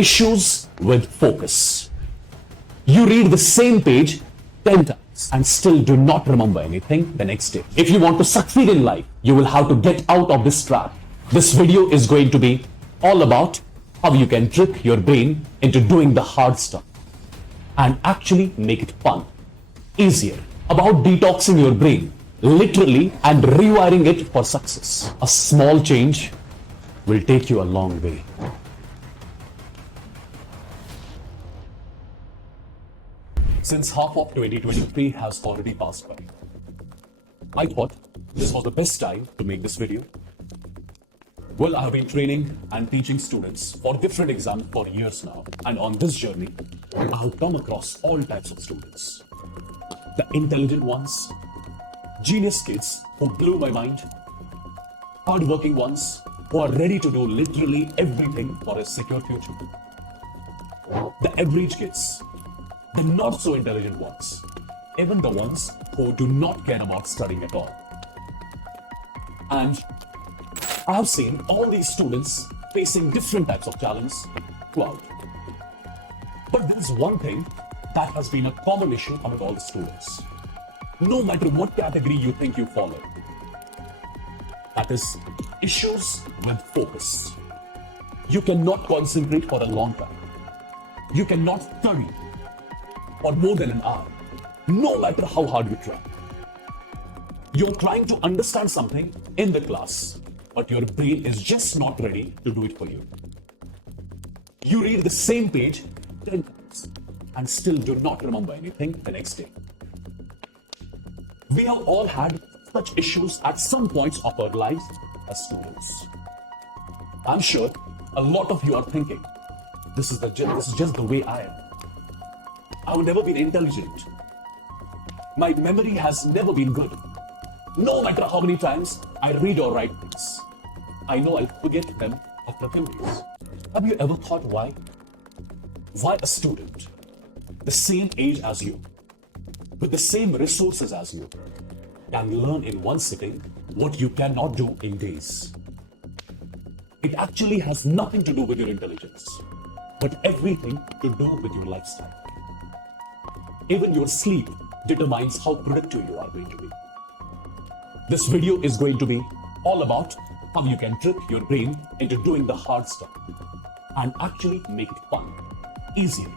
Issues with focus. You read the same page 10 times and still do not remember anything the next day. If you want to succeed in life, you will have to get out of this trap. This video is going to be all about how you can trick your brain into doing the hard stuff and actually make it fun, easier. About detoxing your brain, literally, and rewiring it for success. A small change will take you a long way. Since half of 2023 has already passed by, I thought this was the best time to make this video. Well, I have been training and teaching students for different exams for years now, and on this journey, I have come across all types of students. The intelligent ones, genius kids who blew my mind, hardworking ones who are ready to do literally everything for a secure future. The average kids, the not so intelligent ones, even the ones who do not care about studying at all. And I have seen all these students facing different types of challenges throughout. But there is one thing that has been a common issue among all the students, no matter what category you think you fall in. That is issues with focus. You cannot concentrate for a long time. You cannot study for more than an hour, no matter how hard you try. You're trying to understand something in the class, but your brain is just not ready to do it for you. You read the same page 10 times and still do not remember anything the next day. We have all had such issues at some points of our lives as students. I'm sure a lot of you are thinking, this is just the way I am. I've never been intelligent. My memory has never been good. No matter how many times I read or write things, I know I'll forget them after a few days. Have you ever thought why? Why a student, the same age as you, with the same resources as you, can learn in one sitting what you cannot do in days? It actually has nothing to do with your intelligence, but everything to do with your lifestyle. Even your sleep determines how productive you are going to be. This video is going to be all about how you can trick your brain into doing the hard stuff and actually make it fun, easier.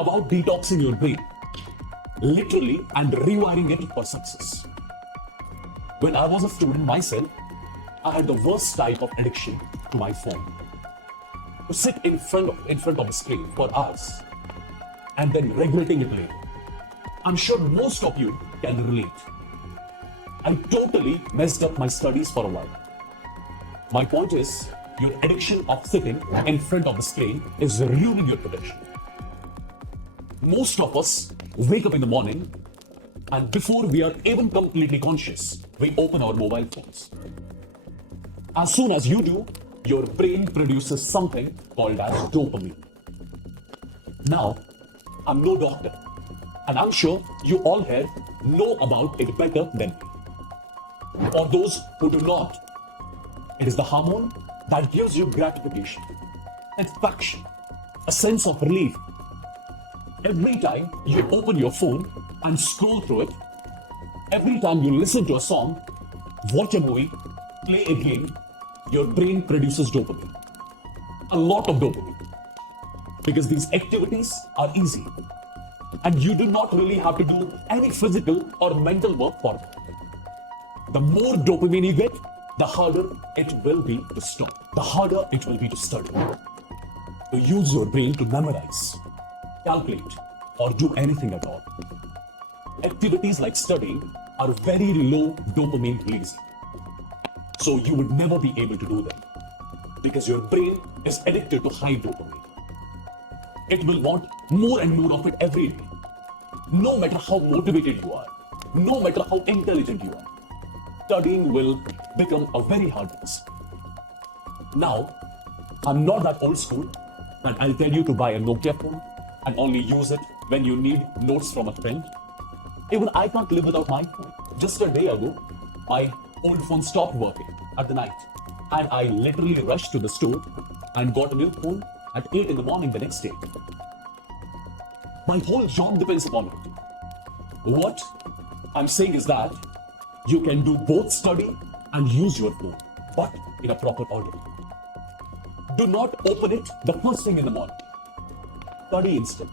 About detoxing your brain, literally, and rewiring it for success. When I was a student myself, I had the worst type of addiction to my phone. To sit in front of a screen for hours and then regretting it later. I'm sure most of you can relate. I totally messed up my studies for a while. My point is, your addiction of sitting in front of the screen is ruining your production. Most of us wake up in the morning and before we are even completely conscious, we open our mobile phones. As soon as you do, your brain produces something called as dopamine. Now, I'm no doctor, and I'm sure you all here know about it better than me. For those who do not, it is the hormone that gives you gratification, satisfaction, a sense of relief. Every time you open your phone and scroll through it, every time you listen to a song, watch a movie, play a game, your brain produces dopamine. A lot of dopamine. Because these activities are easy. And you do not really have to do any physical or mental work for them. The more dopamine you get, the harder it will be to stop. The harder it will be to study. To use your brain to memorize, calculate, or do anything at all. Activities like studying are very low dopamine releasing. So you would never be able to do them. Because your brain is addicted to high dopamine. It will want more and more of it every day. No matter how motivated you are, no matter how intelligent you are, studying will become a very hard task. Now, I'm not that old school that I'll tell you to buy a Nokia phone and only use it when you need notes from a friend. Even I can't live without my phone. Just a day ago, my old phone stopped working at the night, and I literally rushed to the store and got a new phone at 8 in the morning the next day. My whole job depends upon it. What I'm saying is that you can do both study and use your phone, but in a proper order. Do not open it the first thing in the morning. Study instead.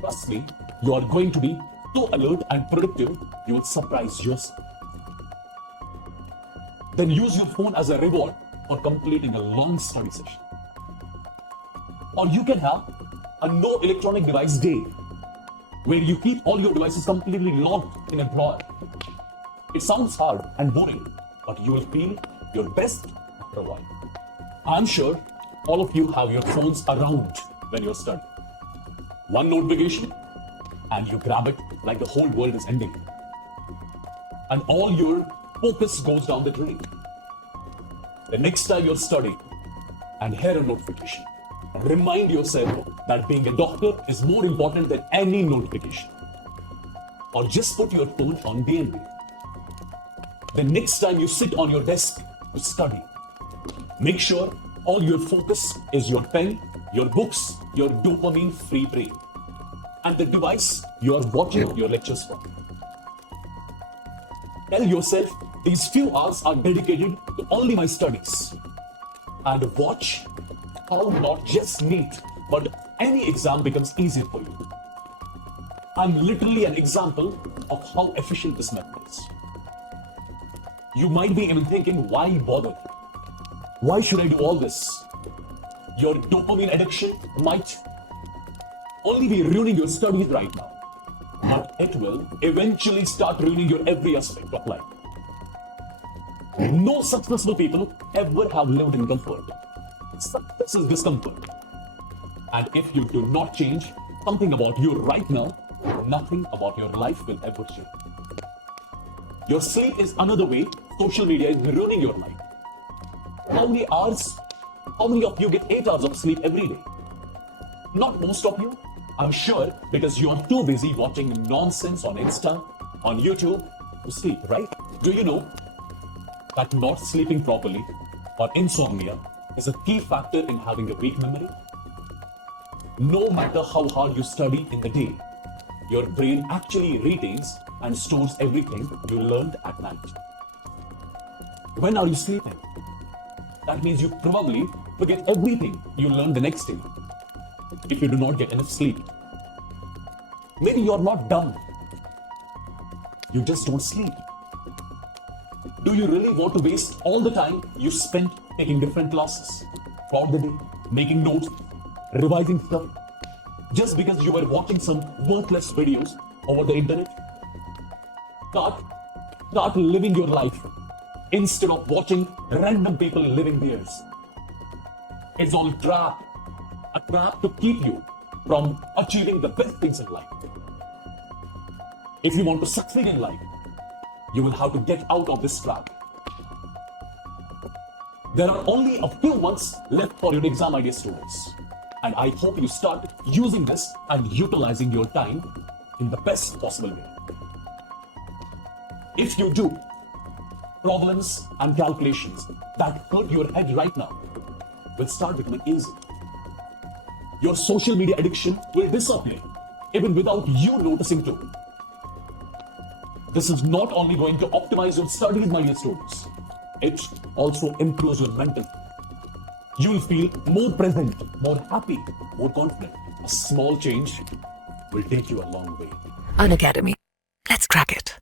Trust me, you are going to be so alert and productive, you will surprise yourself. Then use your phone as a reward for completing a long study session. Or you can have a no electronic device day, where you keep all your devices completely locked in a drawer. It sounds hard and boring, but you will feel your best after a while. I'm sure all of you have your phones around when you're studying. One notification, and you grab it like the whole world is ending. And all your focus goes down the drain. The next time you're studying and hear a notification, remind yourself that being a doctor is more important than any notification. Or just put your phone on DND. The next time you sit on your desk to study, make sure all your focus is your pen, your books, your dopamine-free brain, and the device you are watching your lectures from. Tell yourself these few hours are dedicated to only my studies, and watch how not just NEET, but any exam becomes easier for you. I'm literally an example of how efficient this method is. You might be even thinking, why bother? Why should I do all this? Your dopamine addiction might only be ruining your studies right now, but it will eventually start ruining your every aspect of life. No successful people ever have lived in comfort. Success is discomfort. And if you do not change something about you right now, nothing about your life will ever change. Your sleep is another way social media is ruining your life. How many of you get 8 hours of sleep every day? Not most of you, I'm sure, because you are too busy watching nonsense on Insta, on YouTube to sleep, right? Do you know that not sleeping properly or insomnia is a key factor in having a weak memory? No matter how hard you study in the day, your brain actually retains and stores everything you learned at night. When are you sleeping? That means you probably forget everything you learned the next day if you do not get enough sleep. Maybe you're not dumb. You just don't sleep. Do you really want to waste all the time you spent taking different classes throughout the day, making notes, revising stuff, just because you were watching some worthless videos over the internet? Start living your life instead of watching random people living theirs. It's all a trap to keep you from achieving the best things in life. If you want to succeed in life, you will have to get out of this trap. There are only a few months left for your exam idea, students, and I hope you start using this and utilizing your time in the best possible way. If you do, problems and calculations that hurt your head right now will start becoming easy. Your social media addiction will disappear even without you noticing too. This is not only going to optimize your studies, my dear students, it also improves your mental health. You will feel more present, more happy, more confident. A small change will take you a long way. Unacademy. Let's crack it.